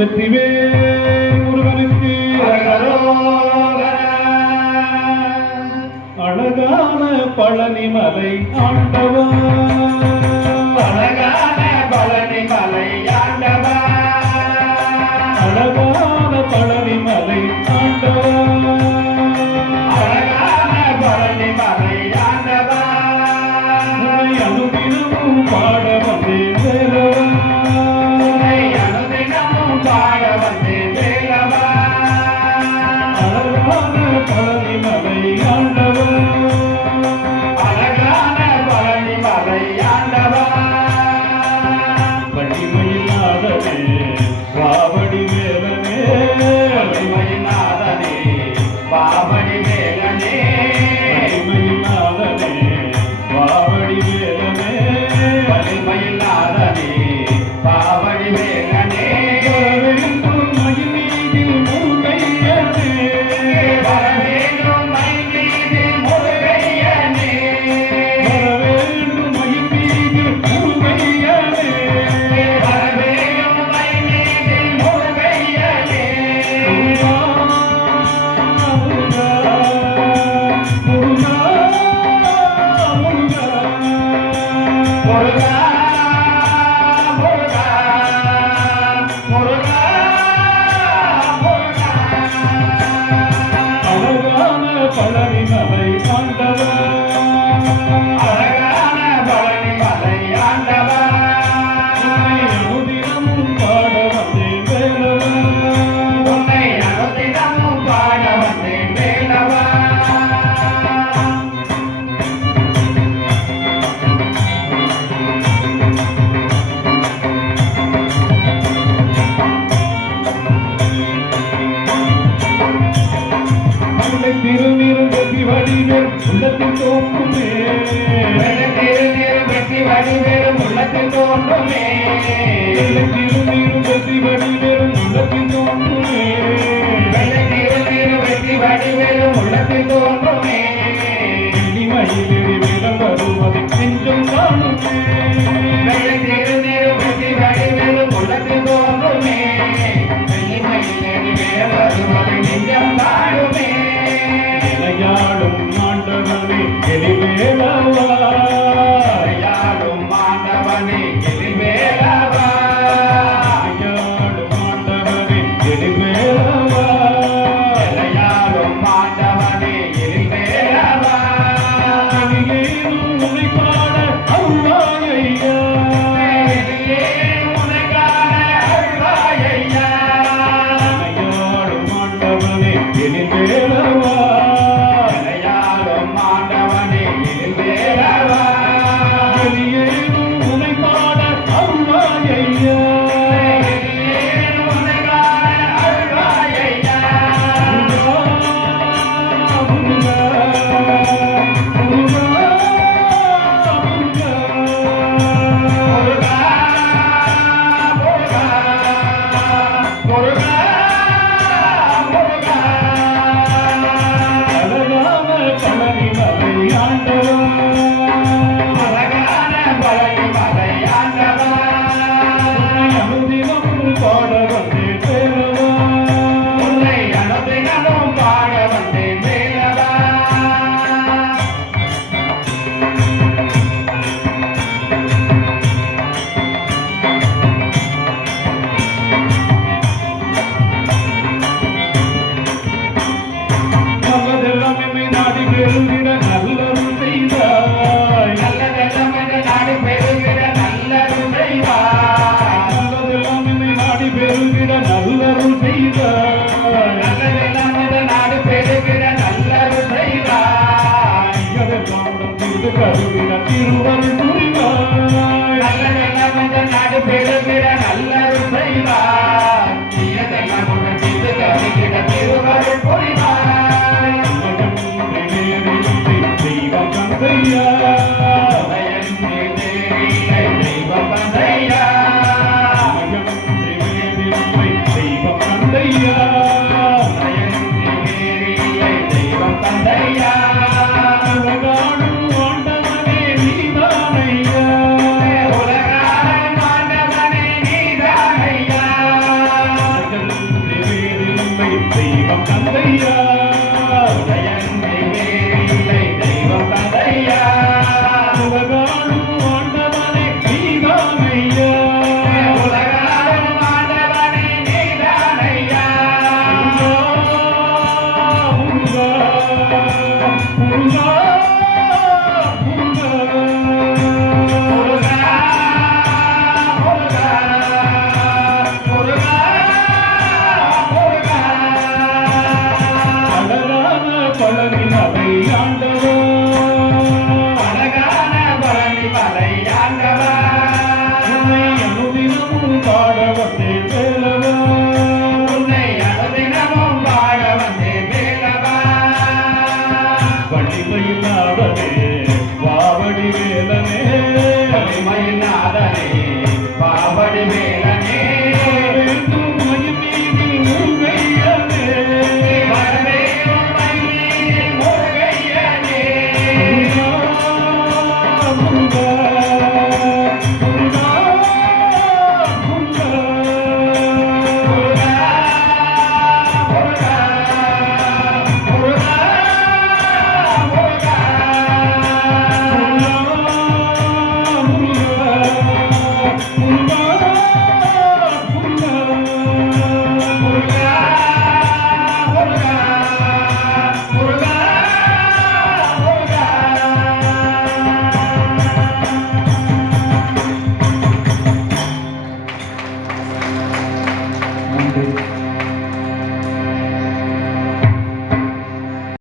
வெற்றிவேல் முருகனுக்கு அழகான பழனிமலை ஆண்டவா, அழகான பழனிமலை ஆண்டவா, அழகான பழனிமலை ஆண்டவா, அழகான பழனிமலை ஆண்டவா, அனுதினமும் பாட வந்தேன் வேலவா, அனுதினமும் பாட வந்தேன் வேலவா, அழகான பழனிமலை ஆண்டவா, அழகான பழனிமலை ஆண்டவா, வடிமையில்லாதவே வாவடி வேலனே, வலிமையினாதனே பாவடி வேலனே, வடிமையில்லாதவே வாவடி வேலனே, வலிமையினாதனே பாவடி வேலனே, வரவேண்டும் மகிழ்நீதில் முருகையனே, வரவேண்டும் மயிலீதில் முருகையனே, வரவேண்டும் மகிழ்நீதில் முருகையனே, வரவேண்டும் மயிலீதில் முருகையனே, முருகா, முருகா, முருகா, முருகா. முருகா, முருகா, முருகா, முருகா. அழகான பழனிமலை ஆண்டவா, அழகான பழனிமலை ஆண்டவா, அனுதினமும் பாட வந்தேன் வேலவா, உன்னை அனுதினமும் பாட வந்தேன் வேலவா, முல்லை திருநீரும் வெற்றி வடிவேல் உள்ளத்தில் தோன்றுமே, வெள்ளத்திருநீரும் வெற்றி வடிவேலும் உள்ளத்தில் தோன்றுமே, முல்லை திருநீரும் வெற்றி வடிவேல் உள்ளத்தில் தோன்றுமே, வெள்ளத்திருநீரும் வெற்றி வடிவேலும் உள்ளத்தில் தோன்றுமே, இனிமையிலே விடம் வருவதை நெஞ்சம் காணுமே, வெள்ளத்திருநீரும் வெற்றி வடிவேலும் உள்ளத்தில் தோன்றுமே, வெள்ளிமயிலேறி வருவதை நெஞ்சம் காணுமே, இணையாடும் ஆண்டவனே எலிவேலவா, யாரும் ஆண்டவனே எதிர்வேலவா, இணையாடும் ஆண்டவனே எலிவேலவா, யாரும் ஆண்டவனே எதிர்வேலவா, இனியேனும் உன்னை பாட அருளாயையா, வெளியே உனக்கான அருள்வாயையா, இணையாடும் ஆண்டவனே எலிவேலவா, யாரும் ஆண்டவனே எதிர்வேலவா, இனியேனும் உன்னை பாட அருளாயையா, வெளியே உனக்கான அருள்வாயையா, முருகா, முருகா, முருகா, முருகா. முருகா, முருகா, முருகா, முருகா. அழகான பழனிமலை ஆண்டவா, அழகான பழனிமலை ஆண்டவா, அனுதினமும் பாட வந்தேன் வேலவா, உன்னை அனுதினமும் பாட வந்தேன் வேலவா, நல்லதெல்லாம் என்னை நாடி பெருகிட நல்லருள் செய்தாய், நல்லதெல்லாம் என்று நாடி பெறுகிற நல்லருள் செய்வாய், நல்லதெல்லாம் என்னை நாடி பெருகிட நல்லருள் செய்தாய், நல்லதெல்லாம் என்று நாடி பெறுகிற நல்லருள் செய்வாய், ஐயரெல்லாம் உடன் தீர்ந்து கருவிட திருவருள் புரிவாய், நல்லதெல்லாம் என்று நாடி பெறுகிற